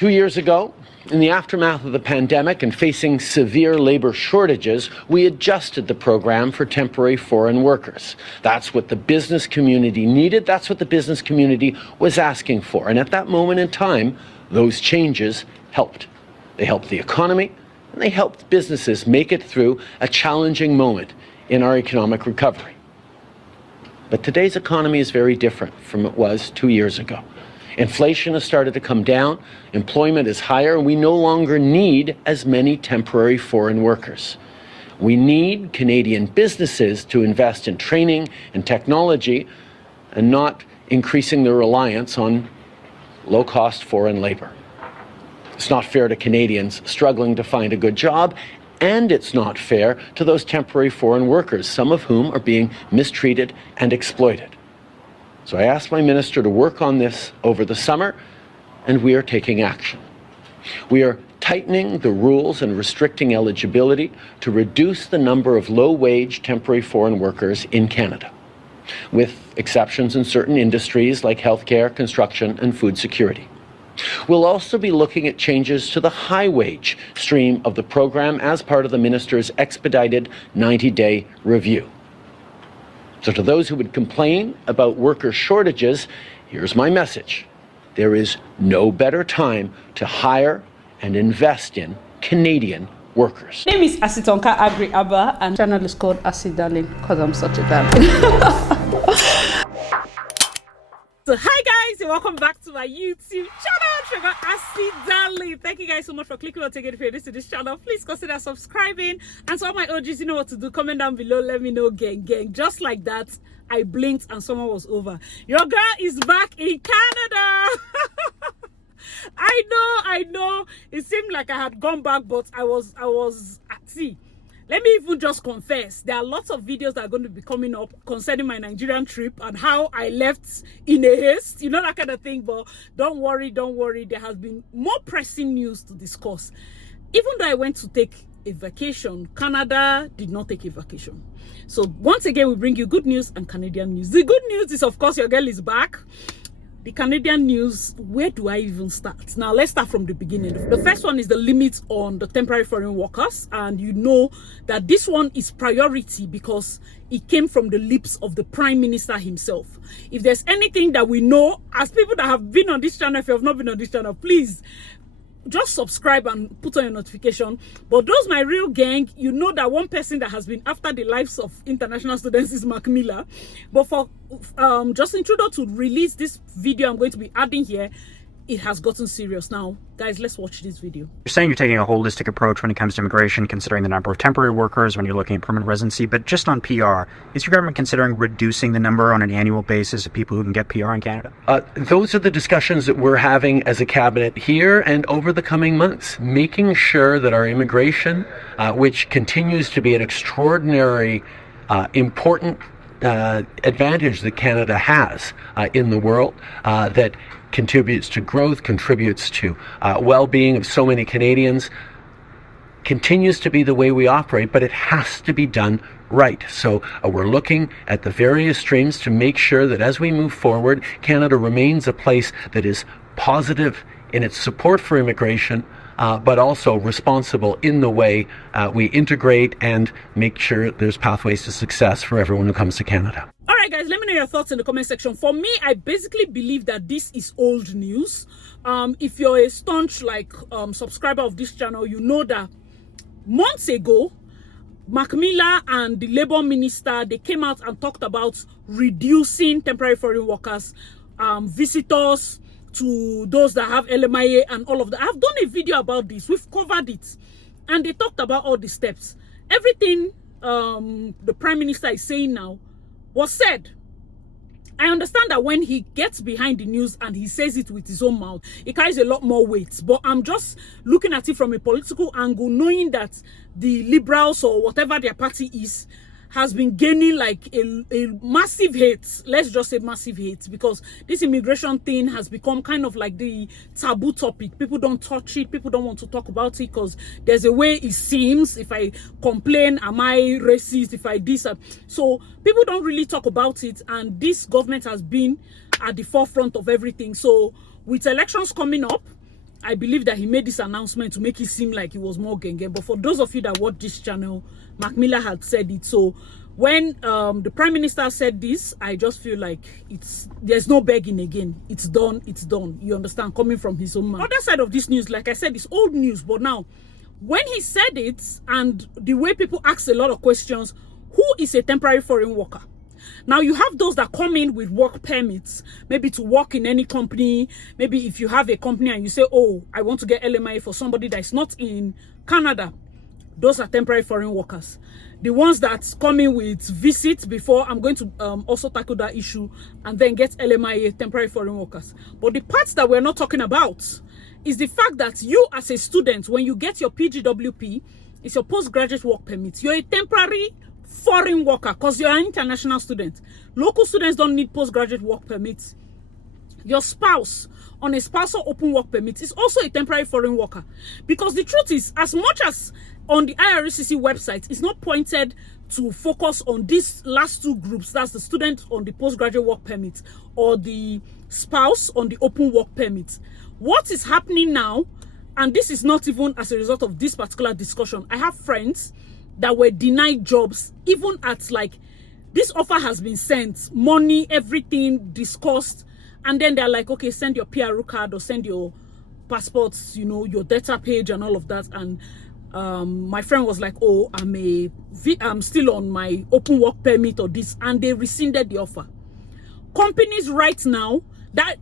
2 years ago, in the aftermath of the pandemic and facing severe labor shortages, we adjusted the program for temporary foreign workers. That's what the business community needed. That's what the business community was asking for. And at that moment in time, those changes helped. They helped the economy, and they helped businesses make it through a challenging moment in our economic recovery. But today's economy is very different from it was 2 years ago. Inflation has started to come down, employment is higher, and we no longer need as many temporary foreign workers. We need Canadian businesses to invest in training and technology and not increasing their reliance on low-cost foreign labor. It's not fair to Canadians struggling to find a good job, and it's not fair to those temporary foreign workers, some of whom are being mistreated and exploited. So I asked my minister to work on this over the summer, and we are taking action. We are tightening the rules and restricting eligibility to reduce the number of low-wage temporary foreign workers in Canada, with exceptions in certain industries like healthcare, construction, and food security. We'll also be looking at changes to the high-wage stream of the program as part of the minister's expedited 90-day review. So to those who would complain about worker shortages, here's my message. There is no better time to hire and invest in Canadian workers. My name is Asitonka Agri Abba, and channel is called Asi Darling because I'm such a darling. So hi guys, and welcome back to my YouTube channel. Trevor Asi Darling. Thank you guys so much for clicking on taking the to this channel. Please consider subscribing, and so all my OGs, you know what to do. Comment down below, let me know, gang. Just like that, I blinked and someone was over. Your girl is back in Canada. I know it seemed like I had gone back, but I was at sea. Let me even just confess, there are lots of videos that are going to be coming up concerning my Nigerian trip and how I left in a haste, you know, that kind of thing. But don't worry, there has been more pressing news to discuss. Even though I went to take a vacation, Canada did not take a vacation. So once again, we bring you good news and Canadian news. The good news is, of course, your girl is back. The Canadian news, where do I even start? Now, let's start from the beginning. The first one is the limits on the temporary foreign workers. And you know that this one is priority because it came from the lips of the Prime Minister himself. If there's anything that we know, as people that have been on this channel, if you have not been on this channel, please just subscribe and put on your notification. But those my real gang, you know that one person that has been after the lives of international students is Marc Miller. But for Justin Trudeau to release this video I'm going to be adding here, it has gotten serious. Now guys, let's watch this video. You're saying you're taking a holistic approach when it comes to immigration, considering the number of temporary workers when you're looking at permanent residency, but just on PR, is your government considering reducing the number on an annual basis of people who can get PR in Canada? Those are the discussions that we're having as a cabinet here and over the coming months, making sure that our immigration, which continues to be an extraordinary, important advantage that Canada has in the world, that contributes to growth, contributes to well-being of so many Canadians, continues to be the way we operate, but it has to be done right. So we're looking at the various streams to make sure that as we move forward, Canada remains a place that is positive in its support for immigration, but also responsible in the way we integrate and make sure there's pathways to success for everyone who comes to Canada. All right, guys, let me know your thoughts in the comment section. For me, I basically believe that this is old news. If you're a staunch subscriber of this channel, you know that months ago, Marc Miller and the Labour Minister, they came out and talked about reducing temporary foreign workers, visitors, to those that have LMIA and all of that. I've done a video about this. We've covered it. And they talked about all the steps. Everything the Prime Minister is saying now was said. I understand that when he gets behind the news and he says it with his own mouth, it carries a lot more weight. But I'm just looking at it from a political angle, knowing that the Liberals or whatever their party is has been gaining like a massive hate. Let's just say massive hate, because this immigration thing has become kind of like the taboo topic. People don't touch it. People don't want to talk about it because there's a way it seems. If I complain, am I racist? If I this, so people don't really talk about it. And this government has been at the forefront of everything. So with elections coming up, I believe that he made this announcement to make it seem like he was more genge. But for those of you that watch this channel, Marc Miller had said it. So when the Prime Minister said this, I just feel like there's no begging again. It's done. It's done. You understand? Coming from his own mouth. Other side of this news, like I said, it's old news. But now, when he said it, and the way people ask a lot of questions, who is a temporary foreign worker? Now, you have those that come in with work permits, maybe to work in any company. Maybe if you have a company and you say, oh, I want to get LMIA for somebody that is not in Canada, those are temporary foreign workers. The ones that come in with visits, before I'm going to also tackle that issue, and then get LMIA, temporary foreign workers. But the parts that we're not talking about is the fact that you as a student, when you get your PGWP, it's your postgraduate work permit. You're a temporary foreign worker because you're an international student. Local students don't need postgraduate work permits. Your spouse on a spousal open work permit is also a temporary foreign worker, because the truth is, as much as on the IRCC website, it's not pointed to focus on these last two groups, that's the student on the postgraduate work permit or the spouse on the open work permit. What is happening now, and this is not even as a result of this particular discussion, I have friends that were denied jobs, even at like, this offer has been sent, money, everything discussed, and then they're like, okay, send your PRO card or send your passports, you know, your data page and all of that. And my friend was like, oh, I'm still on my open work permit or this, and they rescinded the offer. Companies right now,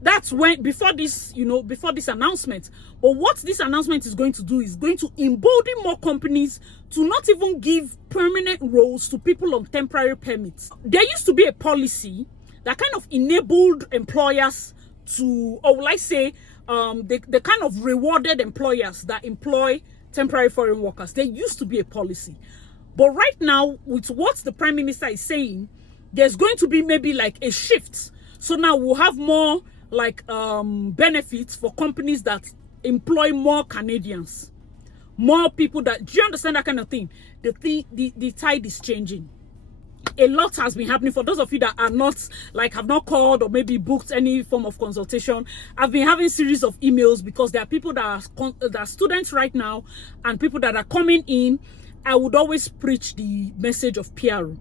that's when, before this, you know, before this announcement, but what this announcement is going to do is going to embolden more companies to not even give permanent roles to people on temporary permits. There used to be a policy that kind of enabled employers to, or will I say, they kind of rewarded employers that employ temporary foreign workers. There used to be a policy. But right now, with what the Prime Minister is saying, there's going to be maybe like a shift. So now we'll have more like benefits for companies that employ more Canadians, more people that, do you understand that kind of thing? The tide is changing. A lot has been happening. For those of you that are not, like, have not called or maybe booked any form of consultation, I've been having series of emails, because there are people that are students right now and people that are coming in. I would always preach the message of PRO.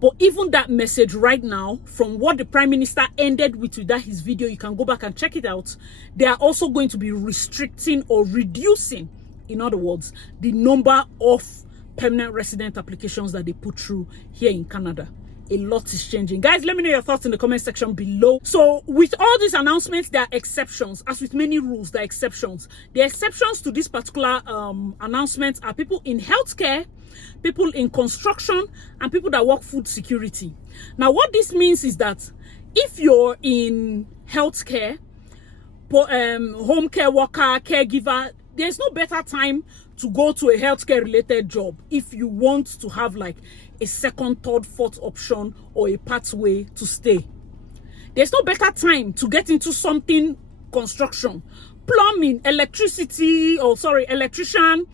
But even that message right now, from what the Prime Minister ended with that his video, you can go back and check it out. They are also going to be restricting or reducing, in other words, the number of permanent resident applications that they put through here in Canada. A lot is changing. Guys, let me know your thoughts in the comment section below. So with all these announcements, there are exceptions. As with many rules, there are exceptions. The exceptions to this particular announcement are people in healthcare, people in construction, and people that work food security. Now, what this means is that if you're in healthcare, home care worker, caregiver, there's no better time to go to a healthcare related job if you want to have like a second, third, fourth option or a pathway to stay. There's no better time to get into something construction, plumbing, electricity, electrician,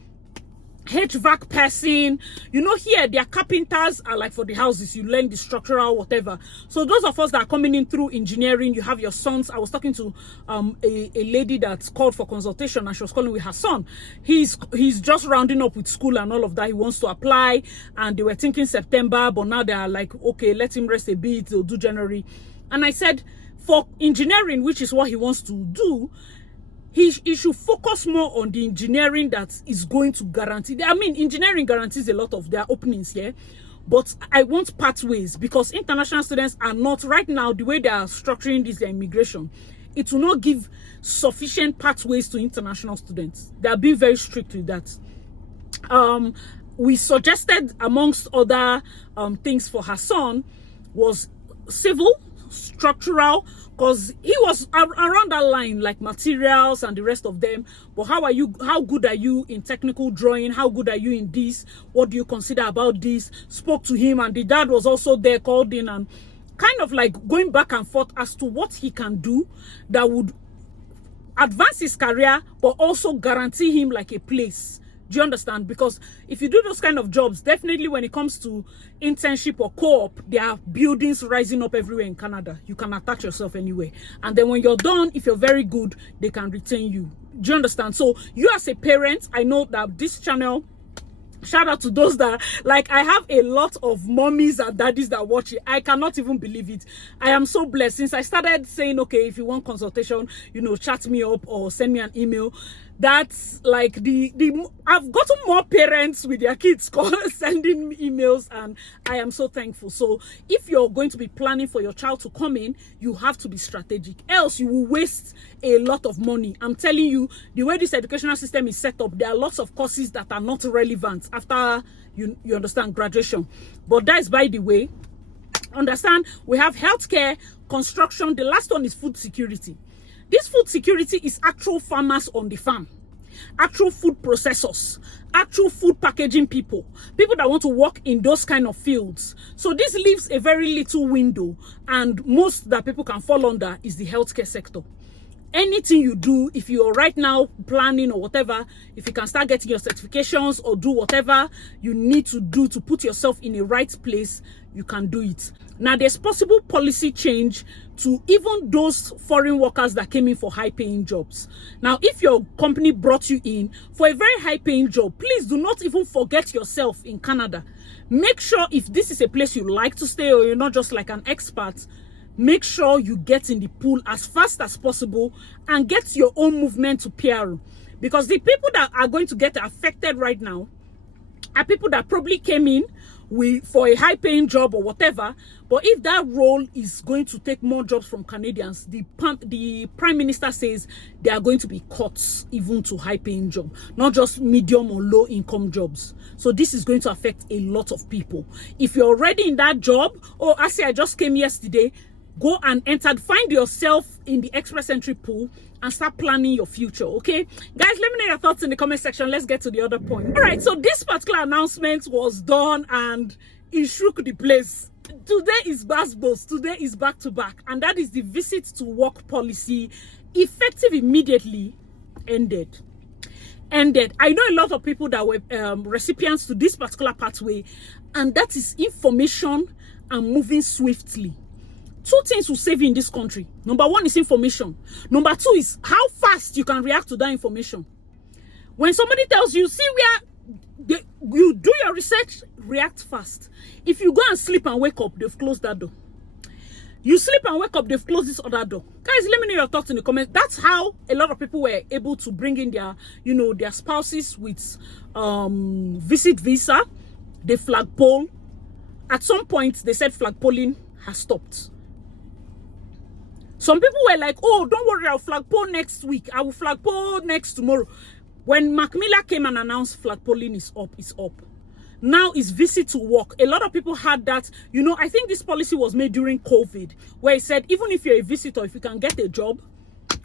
HVAC person. You know, here their carpenters are like for the houses, you learn the structural whatever. So those of us that are coming in through engineering, you have your sons. I was talking to a lady that's called for consultation, and she was calling with her son. He's just rounding up with school and all of that. He wants to apply, and they were thinking September, but now they are like, okay, let him rest a bit, they'll do January. And I said, for engineering, which is what he wants to do, he should focus more on the engineering that is going to guarantee. I mean, engineering guarantees a lot of their openings here, but I want pathways, because international students are not, right now, the way they are structuring this immigration, it will not give sufficient pathways to international students. They are being very strict with that. We suggested, amongst other things for her son, was civil, structural, because he was around that line, like materials and the rest of them. But how good are you in technical drawing? How good are you in this? What do you consider about this? Spoke to him, and the dad was also there, called in, and kind of like going back and forth as to what he can do that would advance his career, but also guarantee him like a place. Do you understand? Because if you do those kind of jobs, definitely when it comes to internship or co-op, there are buildings rising up everywhere in Canada. You can attach yourself anywhere. And then when you're done, if you're very good, they can retain you. Do you understand? So you as a parent, I know that this channel, shout out to those that, like, I have a lot of mommies and daddies that watch it. I cannot even believe it. I am so blessed. Since I started saying, okay, if you want consultation, you know, chat me up or send me an email. That's like I've gotten more parents with their kids sending me emails, and I am so thankful. So if you're going to be planning for your child to come in, you have to be strategic, else you will waste a lot of money. I'm telling you, the way this educational system is set up, there are lots of courses that are not relevant after you understand graduation. But that is by the way. Understand, we have healthcare, construction. The last one is food security. This food security is actual farmers on the farm, actual food processors, actual food packaging people that want to work in those kind of fields. So this leaves a very little window, and most that people can fall under is the healthcare sector. Anything you do, if you're right now planning or whatever, if you can start getting your certifications or do whatever you need to do to put yourself in a right place, you can do it. Now, there's possible policy change to even those foreign workers that came in for high-paying jobs. Now, if your company brought you in for a very high-paying job, please do not even forget yourself in Canada. Make sure if this is a place you like to stay or you're not just like an expat, make sure you get in the pool as fast as possible and get your own movement to PR. Because the people that are going to get affected right now are people that probably came in for a high-paying job or whatever, but if that role is going to take more jobs from Canadians, the Prime Minister says there are going to be cuts even to high-paying job, not just medium or low-income jobs. So this is going to affect a lot of people. If you're already in that job, or I say I just came yesterday, go and enter, find yourself in the express entry pool and start planning your future. Okay, guys, let me know your thoughts in the comment section. Let's get to the other point. All right, so this particular announcement was done and it shook the place. Today is BBOS, today is back to back, and that is the visit to work policy, effective immediately, ended. I know a lot of people that were recipients to this particular pathway, and that is information and moving swiftly. Two things will save you in this country. Number one is information. Number two is how fast you can react to that information. When somebody tells you, see where you do your research, react fast. If you go and sleep and wake up, they've closed that door. You sleep and wake up, they've closed this other door. Guys, let me know your thoughts in the comments. That's how a lot of people were able to bring in their, their spouses with visit visa. They flagpole. At some point, they said flagpoling has stopped. Some people were like, oh, don't worry, I'll flagpole next week. I will flagpole next tomorrow. When Marc Miller came and announced flagpoling is up, it's up. Now it's visit to work. A lot of people had that. I think this policy was made during COVID, where it said, even if you're a visitor, if you can get a job,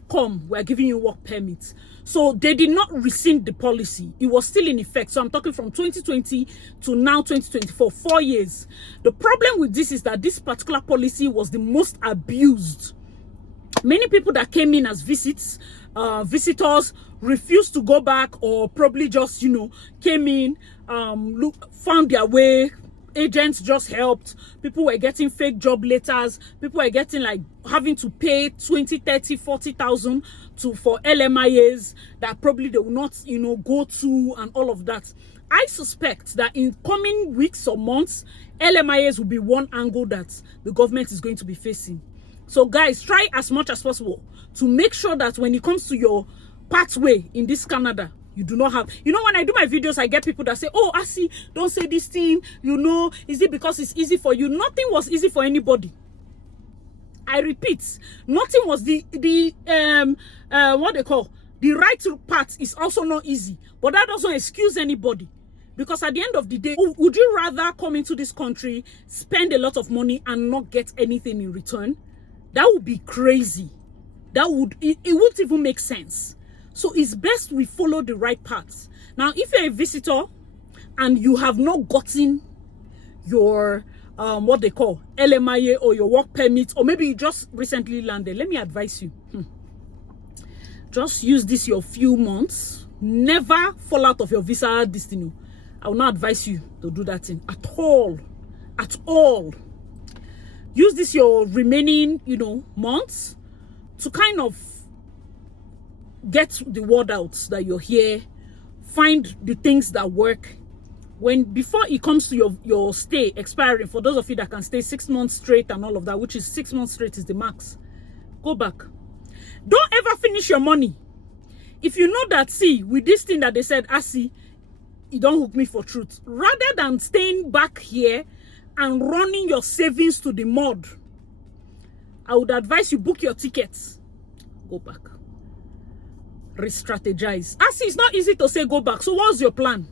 come, we're giving you work permits. So they did not rescind the policy. It was still in effect. So I'm talking from 2020 to now 2024, 4 years. The problem with this is that this particular policy was the most abused. Many people that came in as visitors refused to go back, or probably just, came in, found their way. Agents just helped. People were getting fake job letters. People were getting having to pay 20, 30, 40,000 for LMIAs that probably they will not, go to, and all of that. I suspect that in coming weeks or months, LMIAs will be one angle that the government is going to be facing. So guys, try as much as possible to make sure that when it comes to your pathway in this Canada, you do not have, when I do my videos, I get people that say, oh, Asi, don't say this thing, is it because it's easy for you? Nothing was easy for anybody. I repeat, nothing was what they call, the right path is also not easy, but that doesn't excuse anybody. Because at the end of the day, would you rather come into this country, spend a lot of money and not get anything in return? That would be crazy. It wouldn't even make sense. So it's best we follow the right paths. Now, if you're a visitor and you have not gotten your what they call LMIA or your work permit, or maybe you just recently landed, let me advise you. Just use this your few months. Never fall out of your visa destiny. I will not advise you to do that thing at all. At all. Use this your remaining, months to kind of get the word out that you're here, find the things that work. Before it comes to your stay expiring, for those of you that can stay 6 months straight and all of that, which is 6 months straight is the max, go back. Don't ever finish your money. If you know that, see, with this thing that they said, see, you don't hook me for truth. Rather than staying back here and running your savings to the mud, I would advise you book your tickets. Go back. Re-strategize. See, it's not easy to say go back. So what's your plan?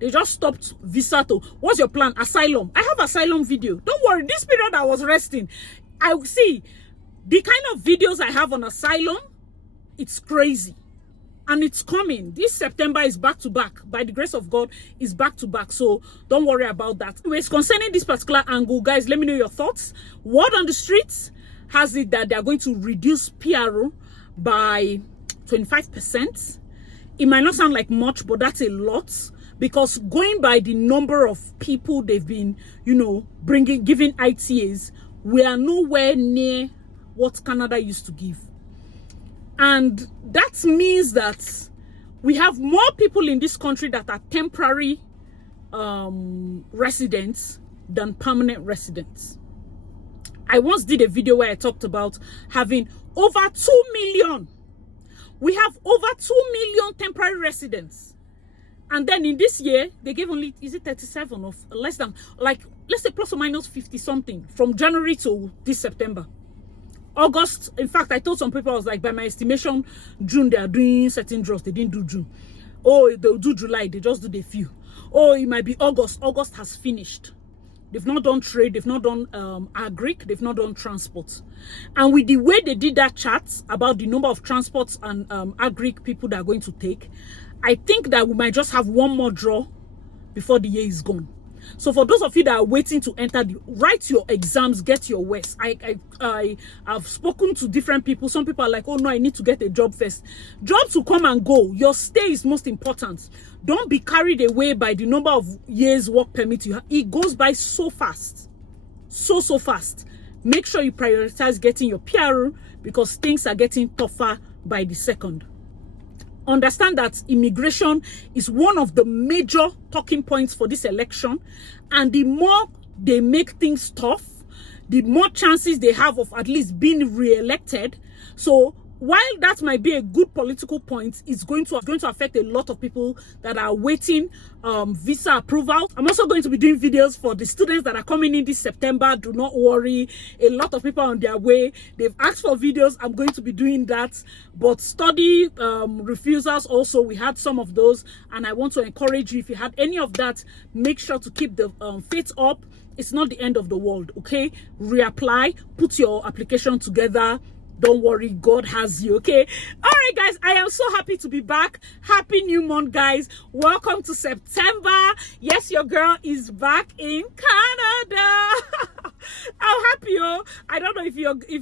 They just stopped visa to. What's your plan? Asylum. I have asylum video. Don't worry. This period I was resting, I see the kind of videos I have on asylum. It's crazy. And it's coming. This September is back to back. By the grace of God, is back to back. So don't worry about that. Anyways, concerning this particular angle, guys, let me know your thoughts. Word on the streets has it that they are going to reduce PRO by 25%. It might not sound like much, but that's a lot. Because going by the number of people they've been, giving ITAs, we are nowhere near what Canada used to give. And that means that we have more people in this country that are temporary residents than permanent residents. I once did a video where I talked about having over 2 million. We have over 2 million temporary residents. And then in this year, they gave only, is it 37 or less than, like, let's say plus or minus 50 something from January to this September. August, in fact, I told some people, I was like, by my estimation, June, they are doing certain draws. They didn't do June. Oh, they'll do July. They just do the few. Oh, it might be August. August has finished. They've not done trade. They've not done agric. They've not done transport. And with the way they did that chart about the number of transports and agric people that are going to take, I think that we might just have one more draw before the year is gone. So for those of you that are waiting to enter, write your exams, get your West. I've spoken to different people. Some people are like, oh no, I need to get a job first. Jobs will come and go. Your stay is most important. Don't be carried away by the number of years work permit you have. It goes by so fast. So fast. Make sure you prioritize getting your PR because things are getting tougher by the second. Understand that immigration is one of the major talking points for this election, and the more they make things tough, the more chances they have of at least being re-elected. So while that might be a good political point, it's going to affect a lot of people that are waiting visa approval. I'm also going to be doing videos for the students that are coming in this September. Do not worry, a lot of people are on their way. They've asked for videos. I'm going to be doing that. But study refusals also, we had some of those, and I want to encourage you, if you had any of that, make sure to keep the faith up. It's not the end of the world, okay? Reapply, put your application together. Don't worry, God has you, okay? All right, guys, I am so happy to be back. Happy new month, guys. Welcome to September. Yes, your girl is back in Canada. I'm happy, oh. I don't know if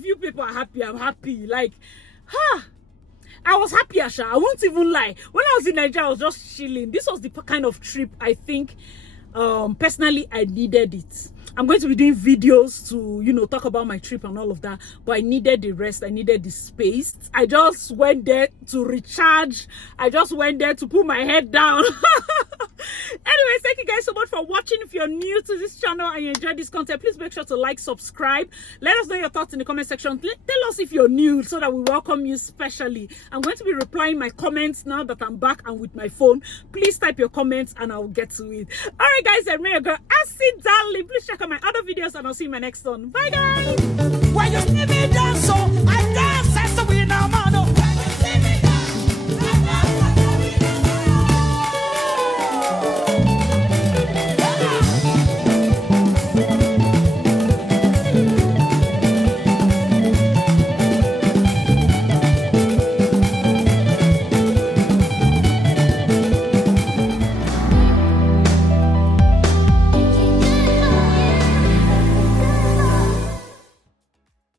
you people are happy. I'm happy. Like, I was happy, Asha. I won't even lie. When I was in Nigeria, I was just chilling. This was the kind of trip I think, personally, I needed it. I'm going to be doing videos to, talk about my trip and all of that. But I needed the rest. I needed the space. I just went there to recharge. I just went there to put my head down. Anyways, thank you guys so much for watching. If you're new to this channel and you enjoyed this content, please make sure to like, subscribe. Let us know your thoughts in the comment section. Tell us if you're new so that we welcome you specially. I'm going to be replying my comments now that I'm back and with my phone. Please type your comments and I'll get to it. All right, guys, I'm your girl, Darling. Please check out my other videos and I'll see you in my next one. Bye, guys.